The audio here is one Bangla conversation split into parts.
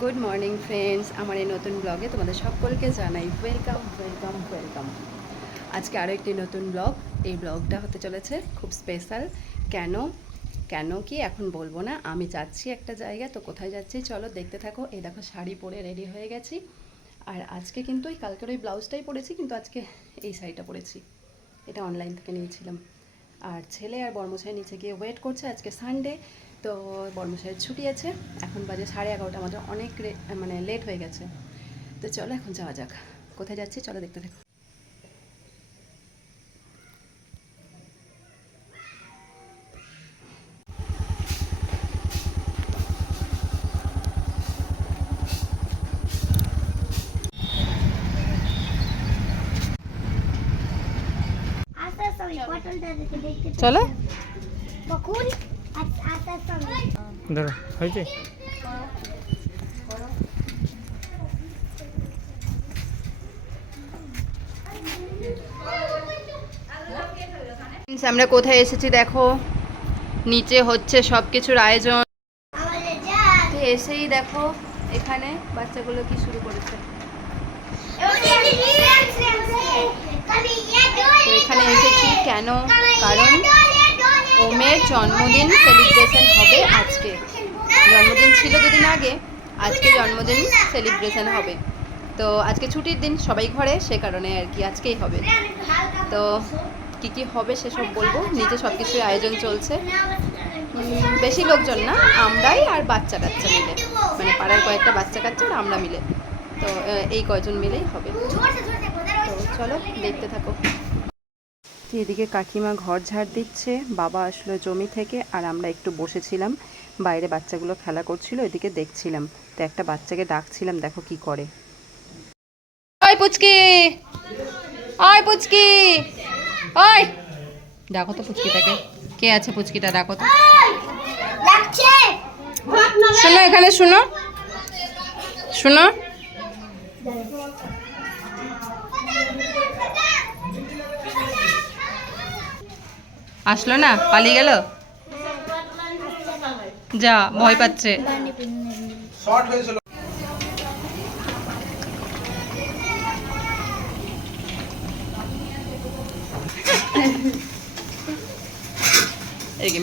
গুড মর্নিং ফ্রেন্ডস আমার এই নতুন ব্লগে তোমাদের সকলকে জানাই ওয়েলকাম ওয়েলকাম ওয়েলকাম আজকে আরও একটি নতুন ব্লগ এই ব্লগটা হতে চলেছে খুব স্পেশাল কেন? কেন কি এখন বলব না। আমি যাচ্ছি একটা জায়গা তো কোথায় যাচ্ছি? চলো দেখতে থাকো। এই দেখো, শাড়ি পরে রেডি হয়ে গেছি। আর আজকে কিন্তু ওই কালকের ওই ব্লাউজটাই পরেছি, কিন্তু আজকে এই শাড়িটা পরেছি। এটা অনলাইন থেকে নিয়েছিলাম। আর ছেলে আর বর্মশাই নিচে গিয়ে ওয়েট করছে। আজকে সানডে তো বর্মশাইয়ের ছুটি আছে। এখন বাজে সাড়ে এগারোটা আমাদের অনেক মানে লেট হয়ে গেছে। তো চলো এখন যাওয়া যাক। কোথায় যাচ্ছি চলো দেখতে থাকো। চলো। আমরা কোথায় এসেছি দেখো? নিচে হচ্ছে সব কিছুর আয়োজন এসেই দেখো এখানে বাচ্চাগুলো কি শুরু করেছে। এখানে এসেছি কেন? কারণ ওমের জন্মদিন সেলিব্রেশন হবে আজকে। জন্মদিন ছিল দুদিন আগে, আজকে জন্মদিন সেলিব্রেশন হবে। তো আজকে ছুটির দিন সবাই ঘরে, সে কারণে আর কি আজকেই হবে। তো কি কি হবে সেসব বলব? নিজে সব কিছুর আয়োজন চলছে। বেশি লোকজন না, আমরাই আর বাচ্চা কাচ্চা মিলে। মানে পাড়ার কয়েকটা বাচ্চা কাচ্চা আর আমরা মিলে। তো এই কয়জন মিলেই হবে। তো চলো, দেখতে থাকো। তো এদিকে কাকিমা ঘর ঝাড় দিচ্ছে বাবা আসলো জমি থেকে আর আমরা একটু বসেছিলাম। বাইরে বাচ্চাগুলো খেলা করছিল এদিকে দেখছিলাম। তো একটা বাচ্চাকে ডাকছিলাম দেখো কি করে। ওই পুচকি! ওই পুচকি! ওই! ডাকো তো পুচকিটাকে। কে আছে পুচকিটা ডাকো তো। শোনো এখানে শোনো। শোনো। আসলো না? পালিয়ে গেল? যা ভয় পাচ্ছে।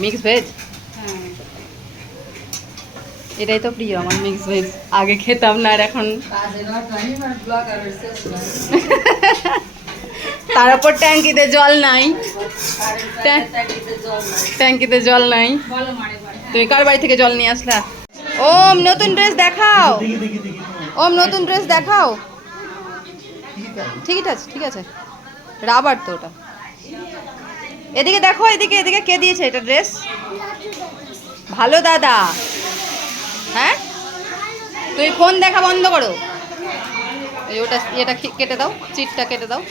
মিক্স ভেজ এটাই তো প্রিয় আমার মিক্স ভেজ আগে খেতাম না আর এখন তার উপর ট্যাঙ্কিতে জল নাই। ট্যাঁ- ট্যাঙ্কিতে জল নাই। তুমি কার বাড়ি থেকে জল নিয়ে আসলা? ওম, নতুন ড্রেস দেখাও। ওম, নতুন ড্রেস দেখাও। ঠিক আছে ঠিক আছে। রাবার তো ওটা। এদিকে দেখো, এদিকে এদিকে কে দিয়েছে এটা ড্রেস? ভালো দাদা। হ্যাঁ? তুমি ফোন দেখা বন্ধ করো। ওটা, এটা কেটে দাও, চিটটা কেটে দাও।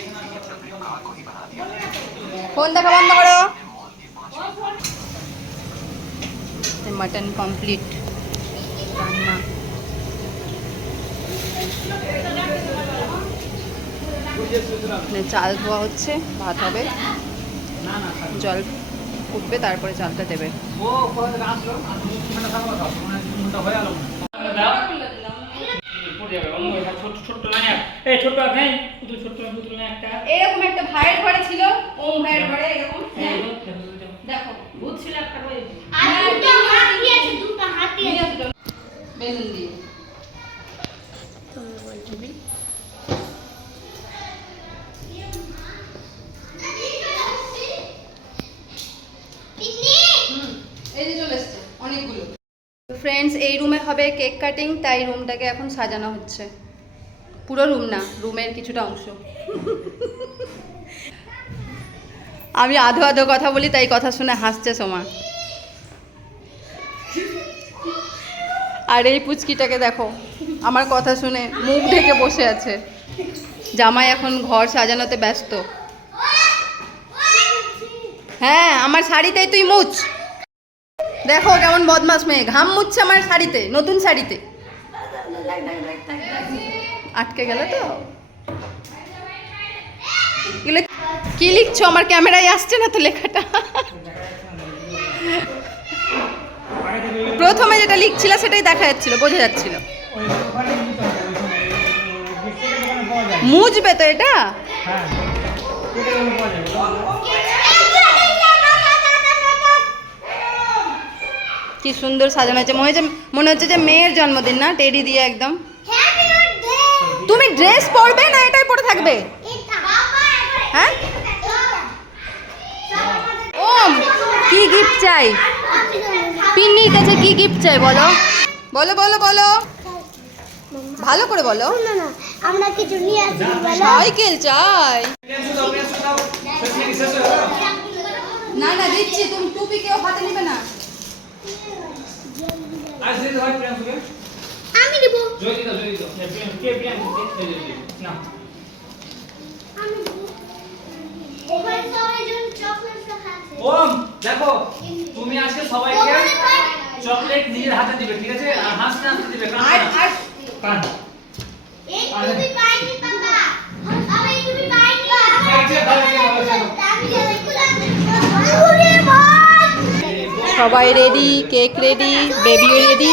ফোন দেখা বন্ধ করো। মাটন কমপ্লিট চাল ধোয়া হচ্ছে, ভাত হবে। জল ফুটবে, তারপরে চালটা দেবে। ছোট ছোট লাইন এই ছোট নেই পুতুল ছোট পুতুল না একটা এরকম একটা ভাইয়ের ঘরে ছিল ওম ভাইয়ের ঘরে এরকম? হ্যাঁ, দেখো ভূত ছিল একটা বই নিয়ে আসলো বেলুন দিয়ে। হুম, এই যে চলে এসছে অনেকগুলো। ফ্রেন্ডস এই রুমে হবে কেক কাটিং তাই রুমটাকে এখন সাজানো হচ্ছে। পুরো রুম না রুমের কিছুটা অংশ। আমি আধো আধো কথা বলি, তাই কথা শুনে হাসছে সোমা। আর এই পুচকিটাকে দেখো, আমার কথা শুনে মুখ ঢেকে বসে আছে। জামাই এখন ঘর সাজানোতে ব্যস্ত। হ্যাঁ আমার শাড়িতেই তুই মুছ। দেখো কেমন বদমাস মেয়ে, ঘাম মুছছে আমার শাড়িতে, নতুন শাড়িতে। আটকে গেল তো? এগুলো কি লিখছো? আমার ক্যামেরায় আসছে না তো লেখাটা। প্রথমে যেটা লিখছিল সেটাই দেখা যাচ্ছিল, বোঝা যাচ্ছিল। মুজবে তো এটা? কি সুন্দর সাজানো হয়েছে। মনে হচ্ছে মনে হচ্ছে যে মেয়ের জন্মদিন না? টেডি দিয়ে একদম। তুমি ড্রেস পরবে না? এটাই পরে থাকবে। হ্যাঁ ওম কি গিফট চাই পিন্নির কাছে কি গিফট চাই বলো বলো বলো বলো ভালো করে বলো না না আমরা কিছু নিয়ে আসি বলো সাইকেল চাই না না দিচ্ছি তুমি টুপি কেউ হাতে নেবে না হয় আমি দিব জয় দিদা জয় দিদা কে প্রিয়াঙ্কুকে এই যে, না আমি দিব ওম দেখো তুমি আজকে সবাইকে চকলেট নিজের হাতে দিবে ঠিক আছে? আর হাসতে হাসতে দিবে কান কান। আমি ওরে ভাই সবাই রেডি কেক রেডি বেবিও রেডি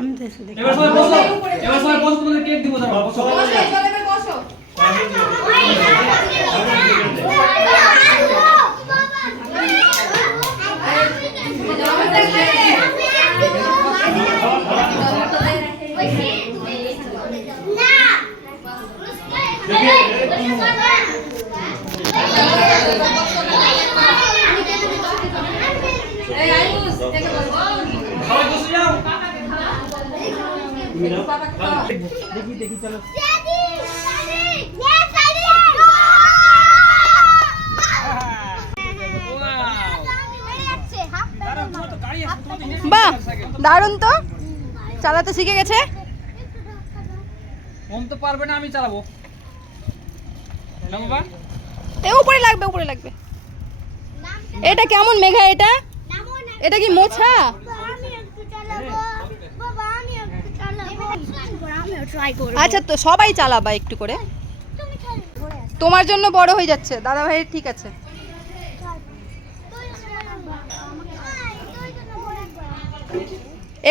আমি তো এসে দেখি এবার সবাই বসো এবার সবাই বসো তোমাদের কেক দিব দাঁড়াও বসো বসো এবার বসো Hey, I was. Take a look. Oh, যাও দেখি দেখি চলো বাহ দারুণ তো। চালাতে শিখে গেছে। ওম তো পারবে না আমি চালাবো। এ উপরে লাগবে উপরে লাগবে। এটা কেমন মেঘা এটা? এটা কি মোছা? ট্রাই করব আচ্ছা তো সবাই চালাবা একটু করে। তোমার জন্য বড় হয়ে যাচ্ছে। দাদা ভাইয়ের ঠিক আছে।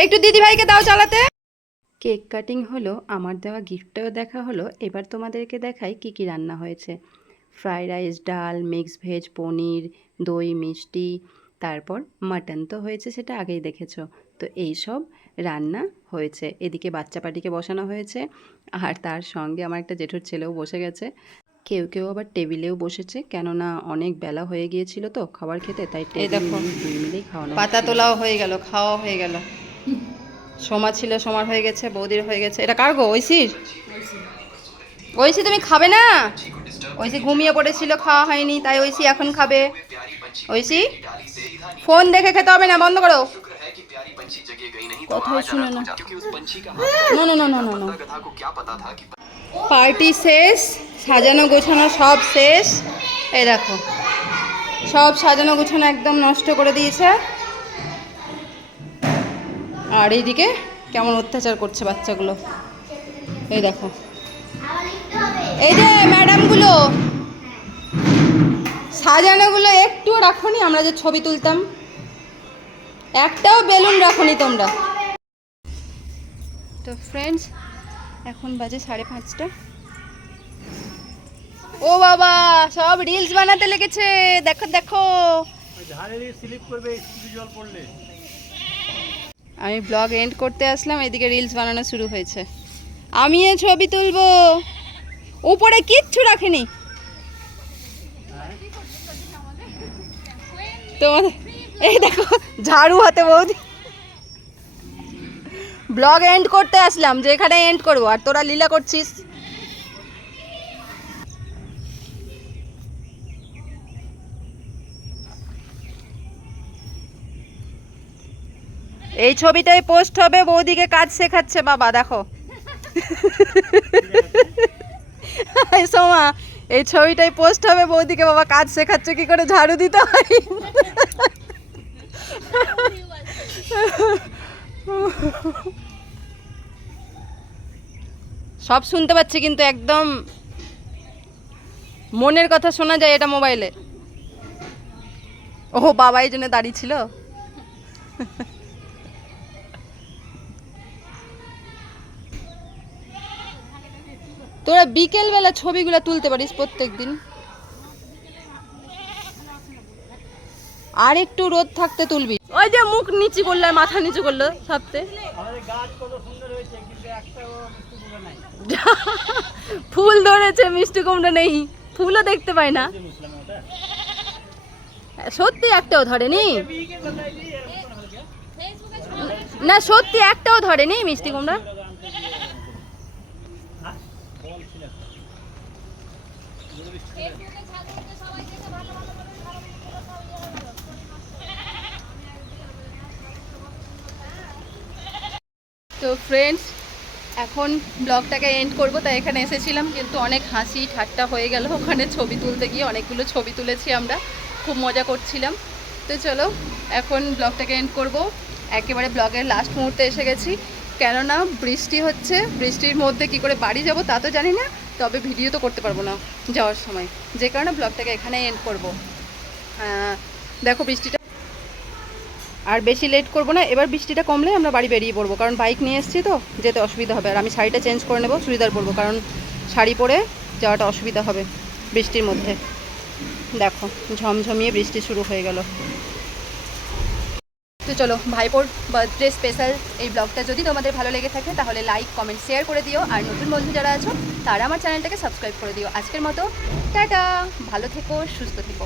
একটু দিদি ভাইকে দাও চালাতে। কেক কাটিং হলো আমার দেওয়া গিফটটাও দেখা হলো। এবার তোমাদেরকে দেখাই কি কি রান্না হয়েছে। Fried rice dal mix veg paneer দই মিষ্টি তারপর মাটন তো হয়েছে সেটা আগেই দেখেছ। তো এই সব রান্না হয়েছে। এদিকে বাচ্চা পাটিকে বসানো হয়েছে আর তার সঙ্গে আমার একটা জেঠুর ছেলেও বসে গেছে। কেউ কেউ আবার টেবিলেও বসেছে কেননা অনেক বেলা হয়ে গিয়েছিল তো খাবার খেতে তাই দেখো। দুই মিলেই খাওয়ানো পাতা তোলাও হয়ে গেল খাওয়া হয়ে গেল। সোমা ছিল সোমার হয়ে গেছে বৌদির হয়ে গেছে। এটা কার গো ঐশির ঐশী তুমি খাবে না? ঐশী ঘুমিয়ে পড়েছিল খাওয়া হয়নি তাই ঐশী এখন খাবে। ঐশী ফোন দেখে খেতে হবে না বন্ধ করো। কথাই শুনে না না না না না না না পার্টি শেষ সাজানো গোছানো সব শেষ এই দেখো সব সাজানো গোছানো একদম নষ্ট করে দিয়েছে আর এইদিকে কেমন অত্যাচার করছে বাচ্চাগুলো। এই দেখো। এই যে ম্যাডামগুলো সাজানোগুলো একটুও রাখোনি আমরা যে ছবি তুলতাম। একটাও বেলুন রাখোনি তোমরা। তো ফ্রেন্ডস এখন বাজে সাড়ে পাঁচটা। ও বাবা সব রিলস বানাতে লেগেছে। দেখো দেখো। ঝাড়ে স্লিপ করবে একটু জল পড়লে। আমি ব্লগ এন্ড করতে আসলাম এদিকে রিলস বানানো শুরু হয়েছে। আমিও ছবি তুলবো। উপরে কিচ্ছু রাখিনি। তোমাদের এই দেখো, ঝাড়ু হাতে বৌদি। ব্লগ এন্ড করতে আসলাম, যে এখানে এন্ড করব, আর তোরা লীলা করছিস। এই ছবিটাই পোস্ট হবে, বৌদিকে কাজ শেখাচ্ছে বাবা, দেখো। সোমা, এই ছবিটাই পোস্ট হবে, বৌদিকে বাবা কাজ শেখাচ্ছে, কি করে ঝাড়ু দিতে হয়? সব শুনতে পাচ্ছি, কিন্তু একদম মনের কথা শোনা যায় এটা মোবাইলে। ও বাবা, এই জন্য দাঁড়িয়ে ছিল? তোরা বিকেলবেলা ছবিগুলো তুলতে পারিস প্রত্যেক দিন আর একটু রোদ থাকতে তুলবি। ওই যে মুখ নিচু করল আর মাথা নিচু করল সবতে আমাদের গাছ কত সুন্দর হয়েছে কিন্তু একটাও মিষ্টি কুমড়ো নাই ফুল ধরেছে মিষ্টি কুমড়ো নেই। ফুলও দেখতে পাই না। সত্যি একটাও ধরেনি। না সত্যি একটাও ধরেনি মিষ্টি কুমড়া। তো ফ্রেন্ডস এখন ব্লগটাকে এন্ড করব, তাই এখানে এসেছিলাম, কিন্তু অনেক হাসি ঠাট্টা হয়ে গেল। ওখানে ছবি তুলতে গিয়ে অনেকগুলো ছবি তুলেছি আমরা, খুব মজা করছিলাম। তো চলো, এখন ব্লগটাকে এন্ড করব। একেবারে ব্লগের লাস্ট মুহূর্তে এসে গেছি। কেননা বৃষ্টি হচ্ছে, বৃষ্টির মধ্যে কি করে বাড়ি যাব তা তো জানি না, তবে ভিডিও তো করতে পারব না যাওয়ার সময়। যে কারণে ব্লগটাকে এখানে এন্ড করব। দেখো বৃষ্টিটা আর বেশি লেট করব না। এবার বৃষ্টিটা কমলে আমরা বাড়ি বেরিয়ে পড়ব। কারণ বাইক নিয়ে এসেছি তো, যেতে অসুবিধা হবে। আর আমি শাড়িটা চেঞ্জ করে নেব, চুড়িদার পরবো। কারণ শাড়ি পরে যাওয়াটা অসুবিধা হবে বৃষ্টির মধ্যে। দেখো, ঝমঝমিয়ে বৃষ্টি শুরু হয়ে গেল। তো চলো, ভাইপোর বার্থডে স্পেশাল এই ব্লগটা যদি তোমাদের ভালো লেগে থাকে, তাহলে লাইক কমেন্ট শেয়ার করে দিও। আর নতুন বন্ধু যারা আছো, তারা আমার চ্যানেলটাকে সাবস্ক্রাইব করে দিও। আজকের মতো, টাটা! ভালো থেকো, সুস্থ থেকো।